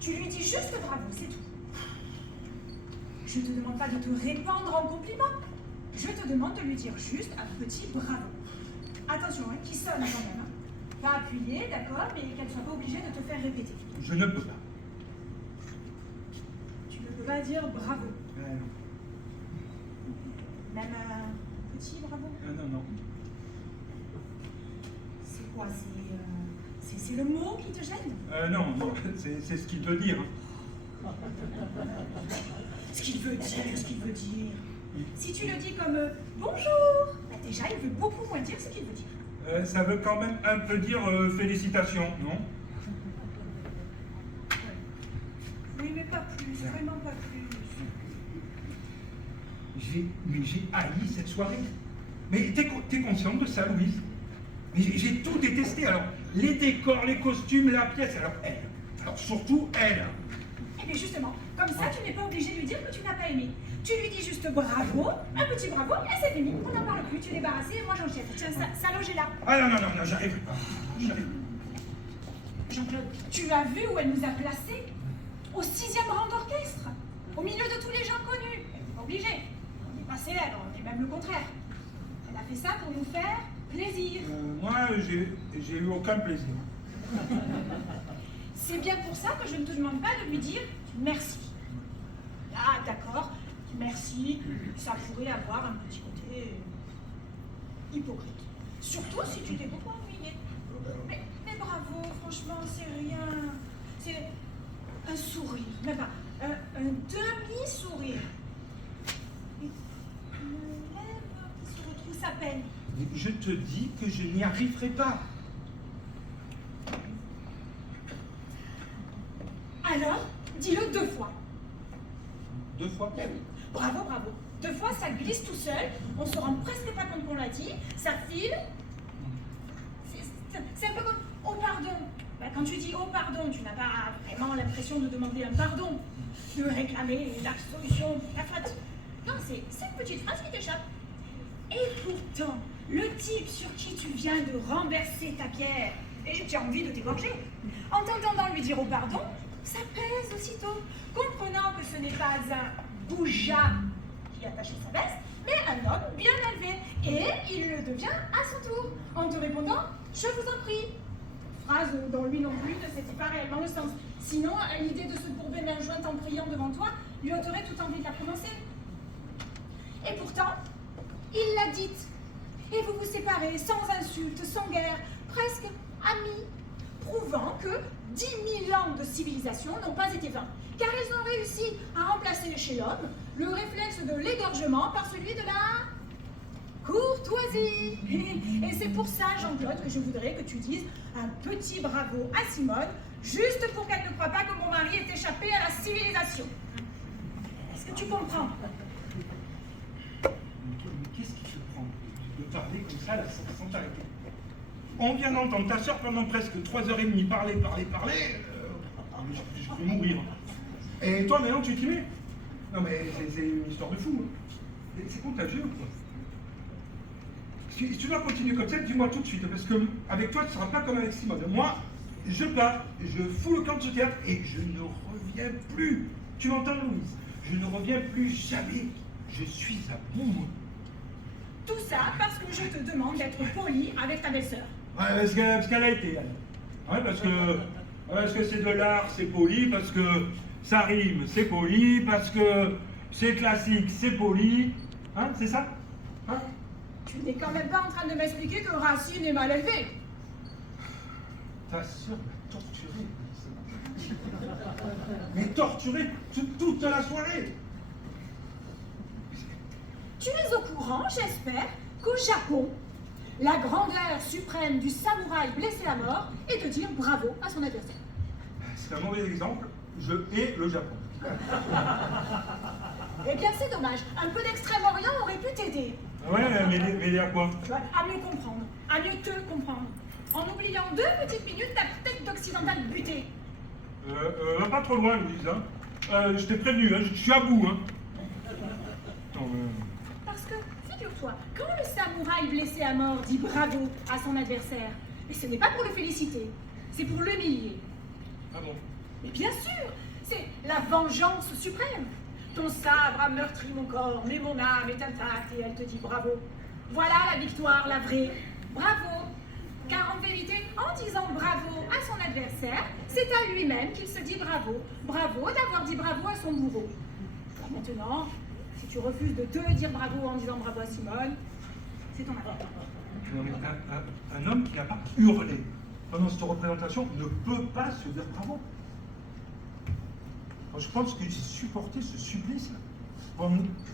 Tu lui dis juste bravo, c'est tout. Je ne te demande pas de te répandre en compliments. Je te demande de lui dire juste un petit bravo. Attention, hein, qui sonne quand même. Hein. Pas appuyer, d'accord, mais qu'elle ne soit pas obligée de te faire répéter. Je ne peux pas. Tu ne peux pas dire bravo. Non. Même un petit bravo. Non, non. C'est quoi? C'est le mot qui te gêne? Non, non, c'est ce qu'il veut dire. Ce qu'il veut dire. Si tu le dis comme bonjour, bah déjà il veut beaucoup moins dire ce qu'il veut dire. Ça veut quand même un peu dire félicitations, non? Oui, mais pas plus, vraiment pas plus. Mais j'ai haï cette soirée. Mais t'es consciente de ça, Louise? Mais j'ai tout détesté. Alors, les décors, les costumes, la pièce, alors elle. Alors surtout elle. Eh bien justement, comme ça tu n'es pas obligé de lui dire que tu n'as pas aimé. Tu lui dis juste bravo, un petit bravo, et c'est fini. On n'en parle plus, tu es débarrassé et moi j'enchaîne. Tiens, ça loge est là. Ah non, j'arrive pas. Jean-Claude, tu as vu où elle nous a placés? Au 6e rang d'orchestre, au milieu de tous les gens connus. Elle n'est pas obligée. On n'est pas célèbre, on est même le contraire. Elle a fait ça pour nous faire plaisir. Moi, j'ai eu aucun plaisir. C'est bien pour ça que je ne te demande pas de lui dire merci. Ah, d'accord, merci, ça pourrait avoir un petit côté hypocrite. Surtout si tu t'es beaucoup ennuyé. Mais bravo, franchement, c'est rien. C'est un sourire, même pas, un demi-sourire. Une lèvre qui se retrousse à peine. Je te dis que je n'y arriverai pas. Alors, dis-le 2 fois. 2 fois? Ben oui. Bravo, bravo. 2 fois, ça glisse tout seul. On se rend presque pas compte qu'on l'a dit. Ça file. C'est un peu comme « oh pardon ». Ben, quand tu dis « oh pardon », tu n'as pas vraiment l'impression de demander un pardon, de réclamer la solution pour ta faute. Non, c'est une petite phrase qui t'échappe. Et pourtant, le type sur qui tu viens de renverser ta pierre, et tu as envie de t'égorger, en t'entendant lui dire « oh pardon », ça pèse aussitôt, comprenant que ce n'est pas un goujat qui a attaché sa veste, mais un homme bien élevé. Et il le devient à son tour, en te répondant « je vous en prie ». Phrase dont lui non plus ne saisit pas réellement le sens. Sinon, l'idée de se courber main jointe en priant devant toi lui ôterait toute envie de la prononcer. Et pourtant, il l'a dite. Et vous vous séparez sans insulte, sans guerre, presque amis, prouvant que 10 000 ans de civilisation n'ont pas été vains, car ils ont réussi à remplacer chez l'homme le réflexe de l'égorgement par celui de la courtoisie. Et c'est pour ça, Jean-Claude, que je voudrais que tu dises un petit bravo à Simone, juste pour qu'elle ne croie pas que mon mari est échappé à la civilisation. Est-ce que tu comprends? Mais qu'est-ce qui te prend de parler comme ça, là, sans t'arrêter? On vient d'entendre ta soeur pendant presque 3h30 parler. Je peux mourir. Et toi, maintenant, tu t'y mets? Non, mais c'est une histoire de fou. Hein. C'est contagieux, quoi. Si tu dois continuer comme ça, dis-moi tout de suite, parce que avec toi, tu ne seras pas comme avec Simone. Moi, je pars, je fous le camp de ce théâtre et je ne reviens plus. Tu m'entends, Louise? Je ne reviens plus jamais. Je suis à bout. Tout ça parce que je te demande d'être poli avec ta belle-sœur. Ouais, parce qu'elle a été, elle. Ouais, parce que c'est de l'art, c'est poli, parce que ça rime, c'est poli, parce que c'est classique, c'est poli. Hein, c'est ça? Hein? Tu n'es quand même pas en train de m'expliquer que Racine est mal élevé. Ta sœur m'a torturé. Mais torturé toute la soirée. Tu es au courant, j'espère, qu'au Japon, la grandeur suprême du samouraï blessé à mort est de dire bravo à son adversaire. C'est un mauvais exemple. Je hais le Japon. Eh bien, c'est dommage. Un peu d'Extrême-Orient aurait pu t'aider. Ouais, mais à quoi? Tu vois, à mieux comprendre, à mieux te comprendre. En oubliant 2 petites minutes ta tête d'occidental butée. Va pas trop loin, Louise. Hein. Je t'ai prévenu, hein, je suis à bout. Hein. Non, Parce que, figure-toi, quand le samouraï blessé à mort dit bravo à son adversaire, et ce n'est pas pour le féliciter, c'est pour l'humilier. Ah bon? Mais bien sûr, c'est la vengeance suprême. Ton sabre a meurtri mon corps, mais mon âme est intacte et elle te dit bravo. Voilà la victoire, la vraie. Bravo. Car en vérité, en disant bravo à son adversaire, c'est à lui-même qu'il se dit bravo. Bravo d'avoir dit bravo à son bourreau. Maintenant, si tu refuses de te dire bravo en disant bravo à Simone, c'est ton affaire. Non, mais un homme qui n'a pas hurlé pendant cette représentation ne peut pas se dire bravo. Alors, je pense que j'ai supporté ce supplice là,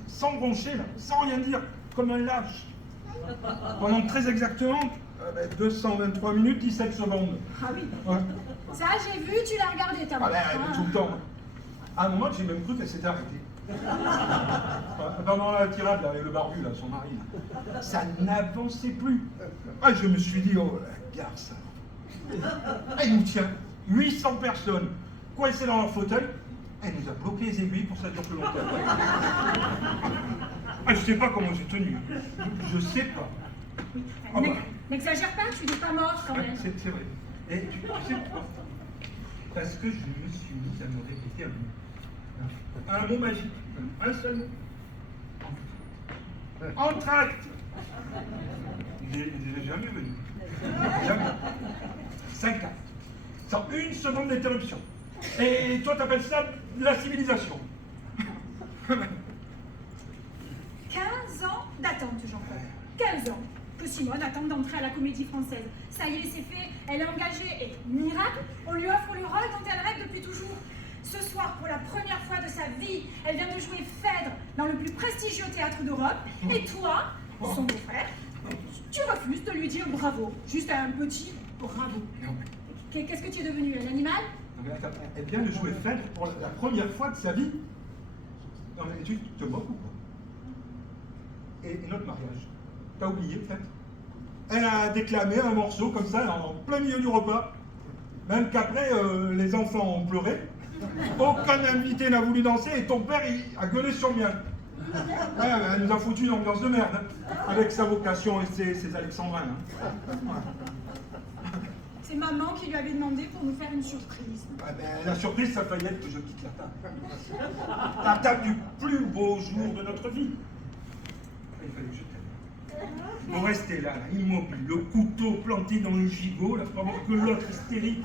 sans broncher, là, sans rien dire, comme un lâche. Pendant très exactement 223 minutes, 17 secondes. Ah oui. Ouais. Ça, j'ai vu, tu l'as regardé, ta montre. Tout le temps. À un moment, j'ai même cru qu'elle s'était arrêtée. Pendant la tirade là, avec le barbu, là, son mari, là, ça n'avançait plus. Ah, je me suis dit, oh, la garce. Elle nous tient 800 personnes coincées dans leur fauteuil. Elle nous a bloqué les aiguilles pour que ça dure plus longtemps. Ah, je sais pas comment j'ai tenu. Je sais pas. Oui. Ah bah. N'exagère pas, tu n'es pas mort quand Ouais, même. c'est vrai. Et tu sais pourquoi? Parce que je me suis mis à me répéter un mot magique. Un seul mot. Entracte. Il n'est jamais venu. Jamais. 5 actes. Sans une seconde d'interruption. Et toi, t'appelles ça la civilisation. 15 ans d'attente, Jean-Claude. 15 ans que Simone attend d'entrer à la Comédie Française. Ça y est, c'est fait, elle est engagée et, miracle, on lui offre le rôle dont elle rêve depuis toujours. Ce soir, pour la première fois de sa vie, elle vient de jouer Phèdre dans le plus prestigieux théâtre d'Europe. Et toi, son beau-frère, tu refuses de lui dire bravo. Juste un petit bravo. Qu'est-ce que tu es devenu, un animal? Non, mais attends, elle vient de jouer Phèdre pour la première fois de sa vie. Non mais tu te moques ou quoi? Et notre mariage, t'as oublié peut-être? Elle a déclamé un morceau comme ça en plein milieu du repas. Même qu'après, les enfants ont pleuré. Aucun invité n'a voulu danser et ton père il a gueulé sur le mien. Ouais, elle nous a foutu une ambiance de merde, hein, avec sa vocation et ses alexandrins. Hein. C'est maman qui lui avait demandé pour nous faire une surprise. Ouais, la surprise, ça fallait être que je quitte la table. La table du plus beau jour de notre vie. Il fallait que je t'aime. Vous restez là, immobile, le couteau planté dans le gigot, là, pendant que l'autre hystérique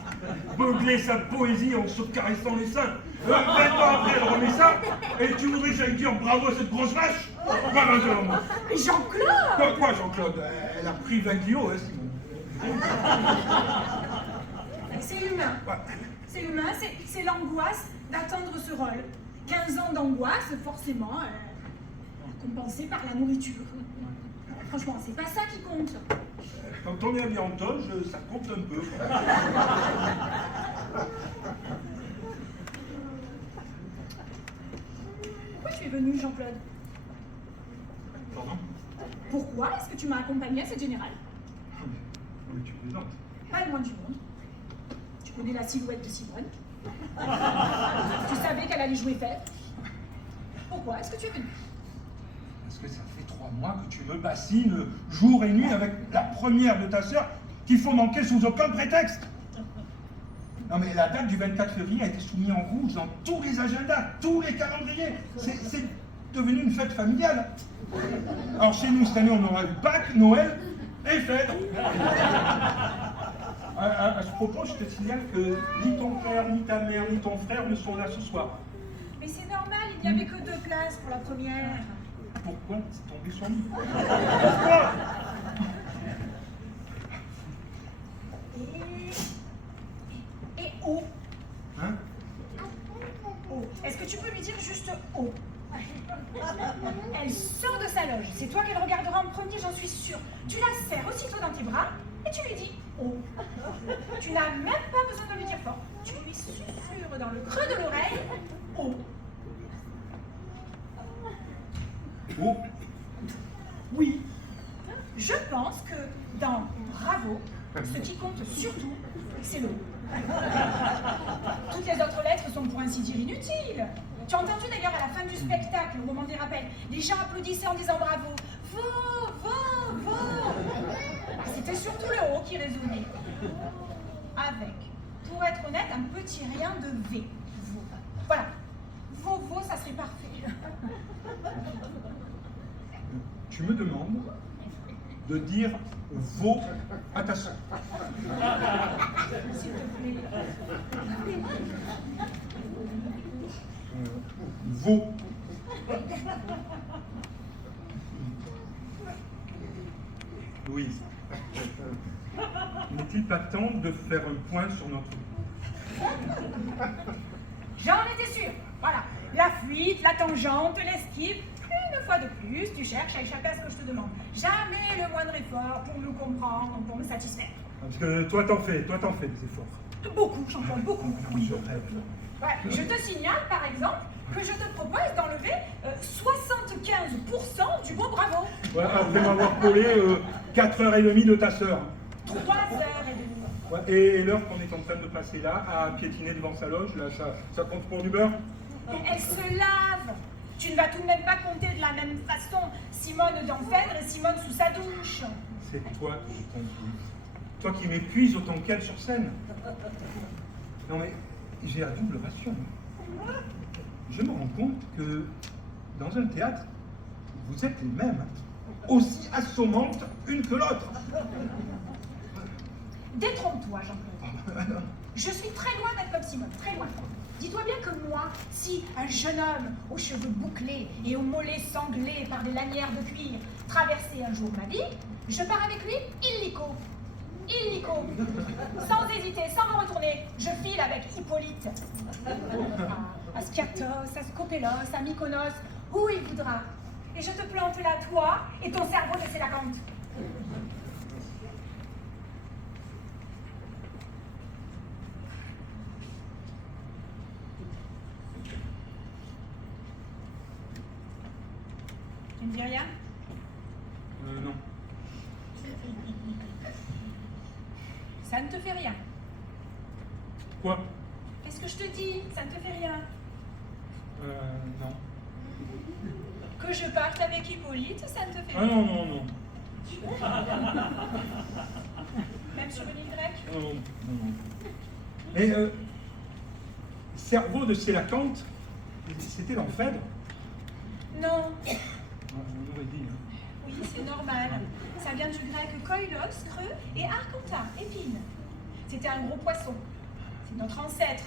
beuglait sa poésie en se caressant les seins. 20 ans après, elle remet ça, et tu voudrais que j'aille dire bravo à cette grosse vache? Pas maintenant. Mais Jean-Claude! Quoi, Jean-Claude? Elle a pris 20 kilos, hein, Simon. C'est humain. C'est humain, c'est l'angoisse d'attendre ce rôle. 15 ans d'angoisse, forcément, compensée par la nourriture. Franchement, c'est pas ça qui compte. Quand on est habillé en toge, ça compte un peu. Pourquoi tu es venu, Jean-Claude? Pardon? Pourquoi est-ce que tu m'as accompagné à cette générale? Mais tu plaisantes. Pas loin du monde. Tu connais la silhouette de Simone. Tu savais qu'elle allait jouer Phèdre. Pourquoi est-ce que tu es venu? Parce que ça fait 3 mois que tu me bassines jour et nuit avec la première de ta sœur qu'il faut manquer sous aucun prétexte. Non mais la date du 24 février a été soumise en rouge dans tous les agendas, tous les calendriers. C'est devenu une fête familiale. Alors chez nous, cette année, on aura eu Pâques, Noël et Phèdre. À ce propos, je te signale que ni ton père, ni ta mère, ni ton frère ne sont là ce soir. Mais c'est normal, il n'y avait que 2 places pour la première. Pourquoi c'est tombé sur nous? Pourquoi? Et oh. Hein? Oh. Est-ce que tu peux lui dire juste oh? Elle sort de sa loge. C'est toi qu'elle regardera en premier, j'en suis sûre. Tu la serres aussitôt dans tes bras et tu lui dis oh. Tu n'as même pas besoin de lui dire fort. Tu lui susurres dans le creux de l'oreille oh. Oh. Oui. Je pense que dans Bravo, ce qui compte surtout, c'est le oh. Toutes les autres lettres sont pour ainsi dire inutiles. Tu as entendu d'ailleurs à la fin du spectacle, au moment des rappels, les gens applaudissaient en disant bravo. C'était surtout le haut qui résonnait. Avec pour être honnête, un petit rien de V. Veau. Voilà. Veau, ça serait parfait. Tu me demandes de dire veau à ta soeur. S'il te plaît. Veau. Louise, n'est-il pas temps de faire un point sur notre... J'en étais sûre. Voilà. La fuite, la tangente, l'esquive. Une fois de plus, tu cherches à échapper à ce que je te demande. Jamais le moindre effort pour nous comprendre, pour me satisfaire. Parce que toi t'en fais des efforts. Beaucoup, j'entends beaucoup. Je rêve. Ouais, je te signale, par exemple, que je te propose d'enlever 75% du mot bravo. Ouais, après m'avoir collé 4h30 de ta sœur. 3h30. Ouais, et l'heure qu'on est en train de passer là, à piétiner devant sa loge, là, ça compte pour du beurre? Elle se lave. Tu ne vas tout de même pas compter de la même façon Simone dans Phèdre et Simone sous sa douche. C'est toi que je compte, Louise. Toi qui m'épuises autant qu'elle sur scène. Non mais, j'ai la double ration. Je me rends compte que dans un théâtre, vous êtes les mêmes, aussi assommantes une que l'autre. Détrompe-toi, Jean-Claude. Je suis très loin d'être comme Simone, très loin. Dis-toi bien que moi, si un jeune homme aux cheveux bouclés et aux mollets sanglés par des lanières de cuir traversait un jour ma vie, je pars avec lui illico. Illico. Sans hésiter, sans me retourner, je file avec Hippolyte. À Skiathos, à Skopélos, à Mykonos, où il voudra. Et je te plante là, toi et ton cerveau de Sélacanthe. Tu ne dis rien? Non. Ça ne te fait rien. Quoi? Qu'est-ce que je te dis? Ça ne te fait rien. Non. Que je parte avec Hippolyte, ça ne te fait Ah rien. non. Même sur une île grecque? Non. Mais, cerveau de Sélacanthe, c'était dans Phèdre? Non. On aurait dit, hein. Oui, c'est normal. Ça vient du grec koilos, creux, et archanta, épine. C'était un gros poisson. C'est notre ancêtre,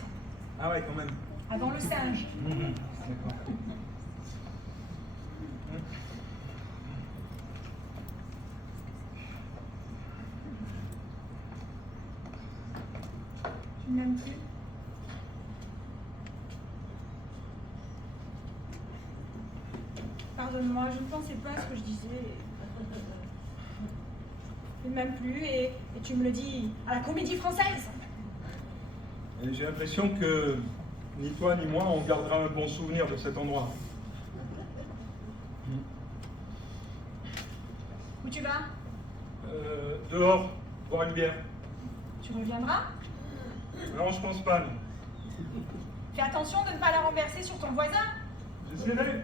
Ah ouais, quand même. avant le singe. D'accord. Tu ne m'aimes plus? Pardonne-moi, je ne pensais pas à ce que je disais. Tu ne m'aimes plus et tu me le dis à la Comédie Française. Et j'ai l'impression que ni toi ni moi, on gardera un bon souvenir de cet endroit. Où tu vas? Dehors, boire une bière. Tu reviendras? Non, je pense pas, non. Fais attention de ne pas la renverser sur ton voisin. J'essaierai.